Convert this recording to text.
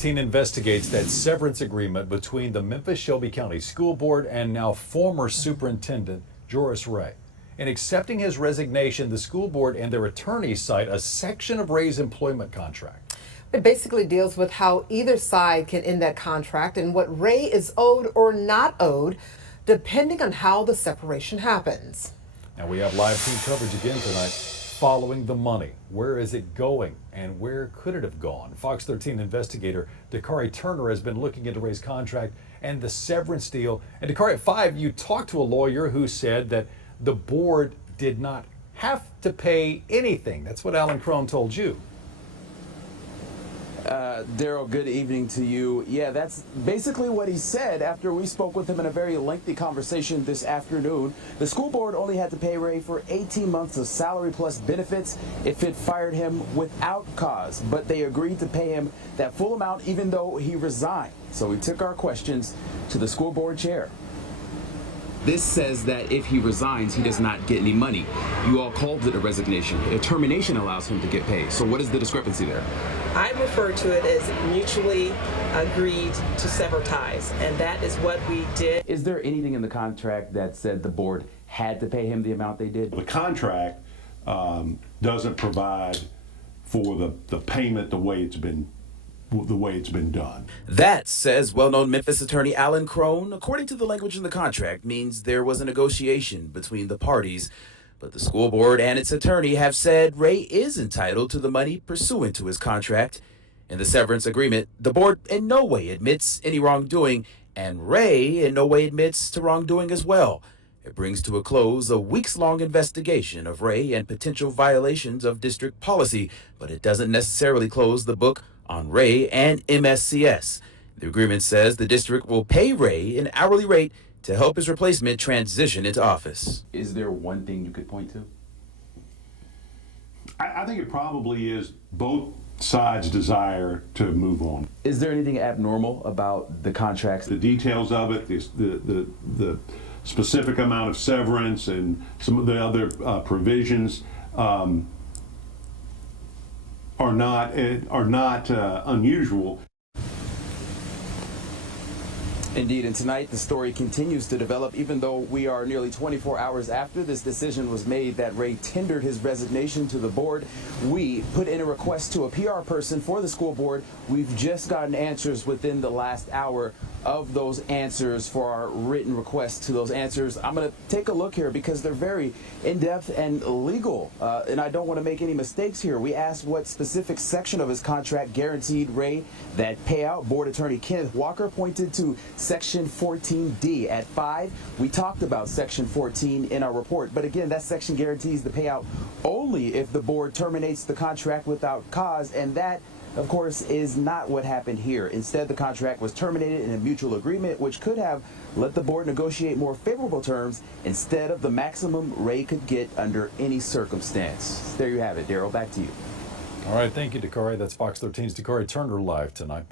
Team investigates that severance agreement between the Memphis-Shelby County School Board and now former Superintendent Joris Ray. In accepting his resignation, the school board and their attorneys cite a section of Ray's employment contract. It basically deals with how either side can end that contract and what Ray is owed or not owed, depending on how the separation happens. Now we have live team coverage again tonight following the money. Where is it going and where could it have gone? Fox 13 investigator Dakari Turner has been looking into Ray's contract and the severance deal. And Dakari, at 5, you talked to a lawyer who said that the board did not have to pay anything. That's what Alan Crone told you. Daryl, good evening to you. Yeah, that's basically what he said after we spoke with him in a very lengthy conversation this afternoon. The school board only had to pay Ray for 18 months of salary plus benefits if it fired him without cause, but they agreed to pay him that full amount even though he resigned. So we took our questions to the school board chair. This says that if he resigns, he does not get any money. You all called it a resignation. A termination allows him to get paid. So what is the discrepancy there? I refer to it as mutually agreed to sever ties, and that is what we did. Is there anything in the contract that said the board had to pay him the amount they did? The contract doesn't provide for the payment the way it's been done. That, says well-known Memphis attorney Alan Crone, according to the language in the contract, means there was a negotiation between the parties. But the school board and its attorney have said Ray is entitled to the money pursuant to his contract. In the severance agreement, the board in no way admits any wrongdoing, and Ray in no way admits to wrongdoing as well. It brings to a close a weeks-long investigation of Ray and potential violations of district policy, but it doesn't necessarily close the book on Ray and MSCS. The agreement says the district will pay Ray an hourly rate to help his replacement transition into office. Is there one thing you could point to? I think it probably is both sides' desire to move on. Is there anything abnormal about the contracts? The details of it, the specific amount of severance and some of the other provisions are not unusual. Indeed, and tonight the story continues to develop even though we are nearly 24 hours after this decision was made that Ray tendered his resignation to the board. We put in a request to a PR person for the school board. We've just gotten answers within the last hour of those answers for our written request to those answers. I'm going to take a look here because they're very in-depth and legal, and I don't want to make any mistakes here. We asked what specific section of his contract guaranteed Ray that payout. Board attorney Kenneth Walker pointed to Section 14D. At 5, we talked about Section 14 in our report, but again, that section guarantees the payout only if the board terminates the contract without cause, and that, of course, is not what happened here. Instead, the contract was terminated in a mutual agreement, which could have let the board negotiate more favorable terms instead of the maximum Ray could get under any circumstance. There you have it, Daryl. Back to you. All right, thank you, Dakari. That's Fox 13's Dakari Turner live tonight.